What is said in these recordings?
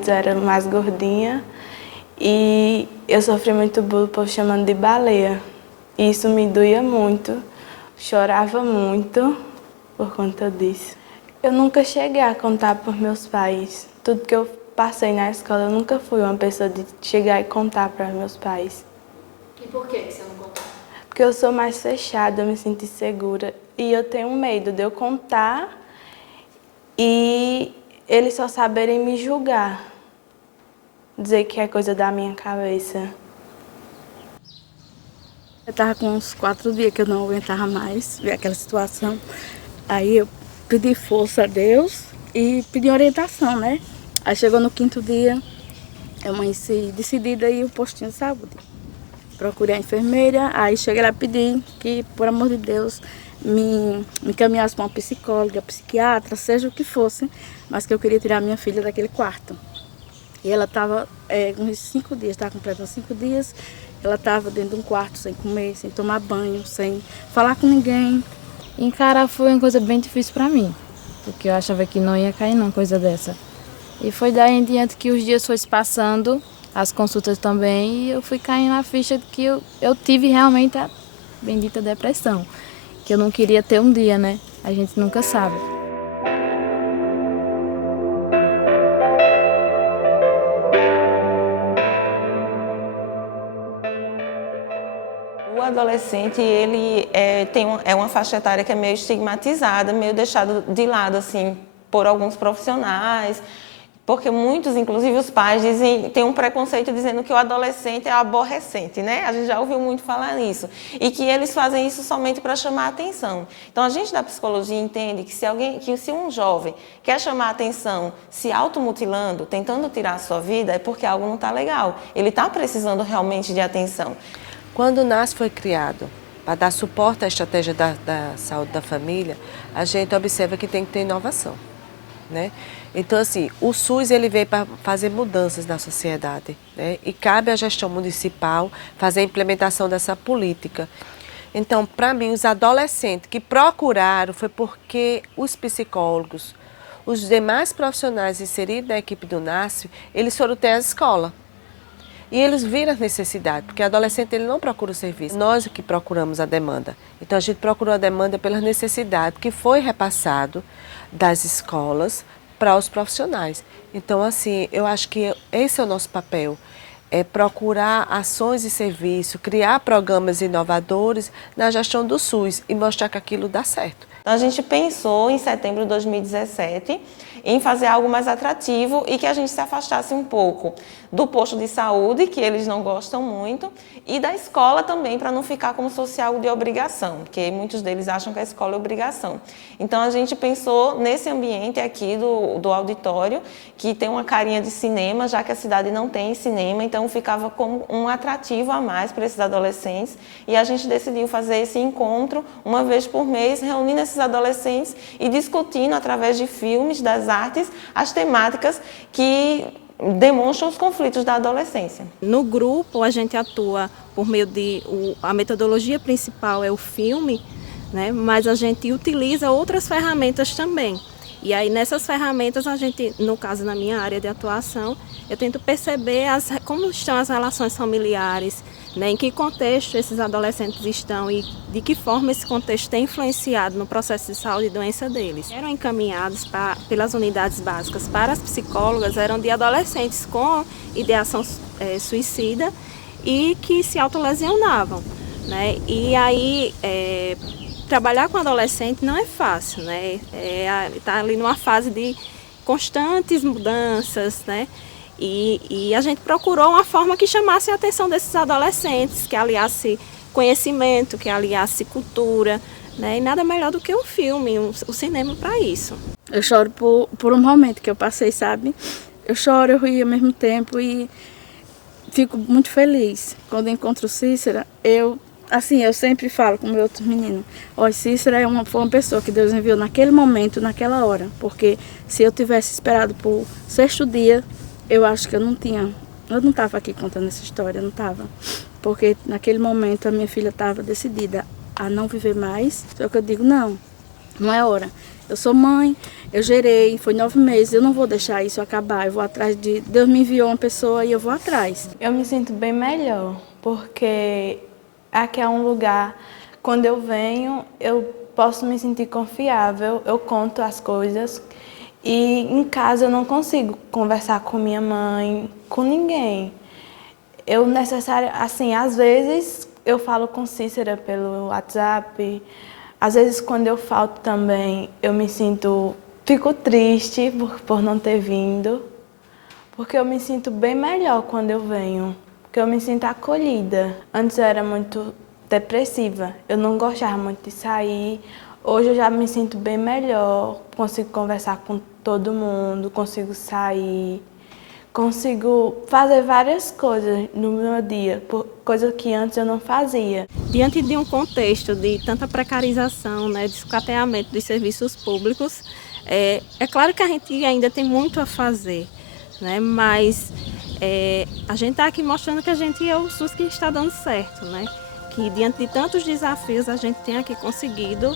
antes eu era mais gordinha e eu sofri muito bullying, o povo chamando de baleia. E isso me doía muito, chorava muito por conta disso. Eu nunca cheguei a contar para meus pais. Tudo que eu passei na escola, eu nunca fui uma pessoa de chegar e contar para meus pais. E por que você não contou? Porque eu sou mais fechada, eu me sinto insegura. E eu tenho medo de eu contar e eles só saberem me julgar. Dizer que é coisa da minha cabeça. Eu estava com uns 4 dias que eu não aguentava mais ver aquela situação. Aí eu pedi força a Deus e pedi orientação, né? Aí chegou no 5º dia, eu amanheci decidida a ir ao postinho de saúde. Procurei a enfermeira, aí cheguei lá e pedi que, por amor de Deus, me encaminhasse para uma psicóloga, psiquiatra, seja o que fosse, mas que eu queria tirar minha filha daquele quarto. E ela estava uns 5 dias, estava completando 5 dias, ela estava dentro de um quarto sem comer, sem tomar banho, sem falar com ninguém. Encarar foi uma coisa bem difícil para mim, porque eu achava que não ia cair numa coisa dessa. E foi daí em diante que os dias foram se passando, as consultas também, e eu fui caindo na ficha de que eu tive realmente a bendita depressão, que eu não queria ter um dia, né? A gente nunca sabe. O adolescente, ele é uma faixa etária que é meio estigmatizada, meio deixada de lado, assim, por alguns profissionais, porque muitos, inclusive os pais, têm um preconceito dizendo que o adolescente é aborrecente, né? A gente já ouviu muito falar nisso. E que eles fazem isso somente para chamar a atenção. Então, a gente da psicologia entende que se um jovem quer chamar a atenção se automutilando, tentando tirar a sua vida, é porque algo não está legal. Ele está precisando realmente de atenção. Quando o NAS foi criado para dar suporte à estratégia da saúde da família, a gente observa que tem que ter inovação, né? Então, assim, o SUS ele veio para fazer mudanças na sociedade, né? E cabe à gestão municipal fazer a implementação dessa política. Então, para mim, os adolescentes que procuraram foi porque os psicólogos, os demais profissionais inseridos na equipe do NASF, eles foram até a escola. E eles viram a necessidade, porque o adolescente ele não procura o serviço, nós que procuramos a demanda. Então a gente procurou a demanda pela necessidade que foi repassado das escolas para os profissionais. Então assim, eu acho que esse é o nosso papel, é procurar ações e serviço, criar programas inovadores na gestão do SUS e mostrar que aquilo dá certo. Então a gente pensou em setembro de 2017 em fazer algo mais atrativo e que a gente se afastasse um pouco do posto de saúde, que eles não gostam muito, e da escola também, para não ficar como se fosse algo de obrigação, porque muitos deles acham que a escola é obrigação. Então a gente pensou nesse ambiente aqui do auditório, que tem uma carinha de cinema, já que a cidade não tem cinema, então ficava como um atrativo a mais para esses adolescentes, e a gente decidiu fazer esse encontro uma vez por mês, reunindo esses adolescentes e discutindo através de filmes, das artes, as temáticas que demonstram os conflitos da adolescência. No grupo a gente atua por meio de a metodologia principal é o filme, né? Mas a gente utiliza outras ferramentas também. E aí nessas ferramentas a gente, no caso na minha área de atuação, eu tento perceber como estão as relações familiares, né, em que contexto esses adolescentes estão e de que forma esse contexto tem influenciado no processo de saúde e doença deles. Eram encaminhados pelas unidades básicas para as psicólogas, eram de adolescentes com ideação suicida e que se autolesionavam, né? E aí trabalhar com adolescente não é fácil, né? Está ali numa fase de constantes mudanças, né? E a gente procurou uma forma que chamasse a atenção desses adolescentes, que aliasse conhecimento, que aliasse cultura, né? E nada melhor do que um filme, o cinema para isso. Eu choro por um momento que eu passei, sabe? Eu choro, eu rio ao mesmo tempo e fico muito feliz. Quando eu encontro Cícera, eu sempre falo com o meu outro menino, Cícera foi uma pessoa que Deus enviou naquele momento, naquela hora, porque se eu tivesse esperado por 6º dia, eu acho que eu não estava aqui contando essa história, eu não estava. Porque naquele momento a minha filha estava decidida a não viver mais, só que eu digo, não é hora. Eu sou mãe, eu gerei, foi 9 meses, eu não vou deixar isso acabar, eu vou atrás de... Deus me enviou uma pessoa e eu vou atrás. Eu me sinto bem melhor, porque aqui é um lugar, quando eu venho, eu posso me sentir confiável, eu conto as coisas e em casa eu não consigo conversar com minha mãe, com ninguém. Assim, às vezes eu falo com Cícera pelo WhatsApp, às vezes quando eu falto também eu fico triste por não ter vindo, porque eu me sinto bem melhor quando eu venho, porque eu me sinto acolhida. Antes eu era muito depressiva, eu não gostava muito de sair, hoje eu já me sinto bem melhor, consigo conversar com todo mundo, consigo sair. Consigo fazer várias coisas no meu dia, coisas que antes eu não fazia. Diante de um contexto de tanta precarização, né, de escateamento dos serviços públicos, é claro que a gente ainda tem muito a fazer, né, mas a gente está aqui mostrando que a gente é o SUS que está dando certo, né, que diante de tantos desafios a gente tem aqui conseguido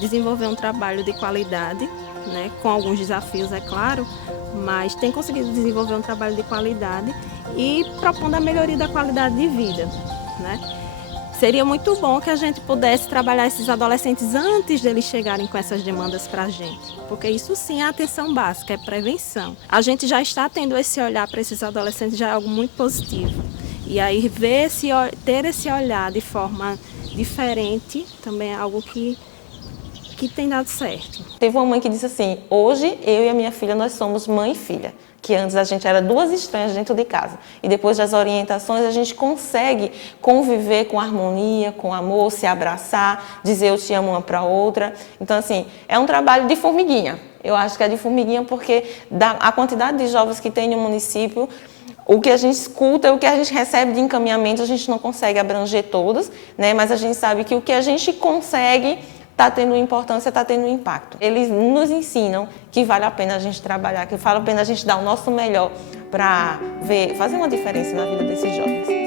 desenvolver um trabalho de qualidade, né, com alguns desafios, é claro, mas tem conseguido desenvolver um trabalho de qualidade e propondo a melhoria da qualidade de vida, né? Seria muito bom que a gente pudesse trabalhar esses adolescentes antes deles chegarem com essas demandas para a gente, porque isso sim é atenção básica, é prevenção. A gente já está tendo esse olhar para esses adolescentes, já é algo muito positivo. E aí ter esse olhar de forma diferente também é algo que tem dado certo. Teve uma mãe que disse assim, hoje eu e a minha filha nós somos mãe e filha, que antes a gente era duas estranhas dentro de casa. E depois das orientações a gente consegue conviver com harmonia, com amor, se abraçar, dizer eu te amo uma para outra. Então assim, é um trabalho de formiguinha. Eu acho que é de formiguinha porque a quantidade de jovens que tem no município, o que a gente escuta, o que a gente recebe de encaminhamento, a gente não consegue abranger todos, né? Mas a gente sabe que o que a gente consegue está tendo importância, está tendo impacto. Eles nos ensinam que vale a pena a gente trabalhar, que vale a pena a gente dar o nosso melhor para fazer uma diferença na vida desses jovens.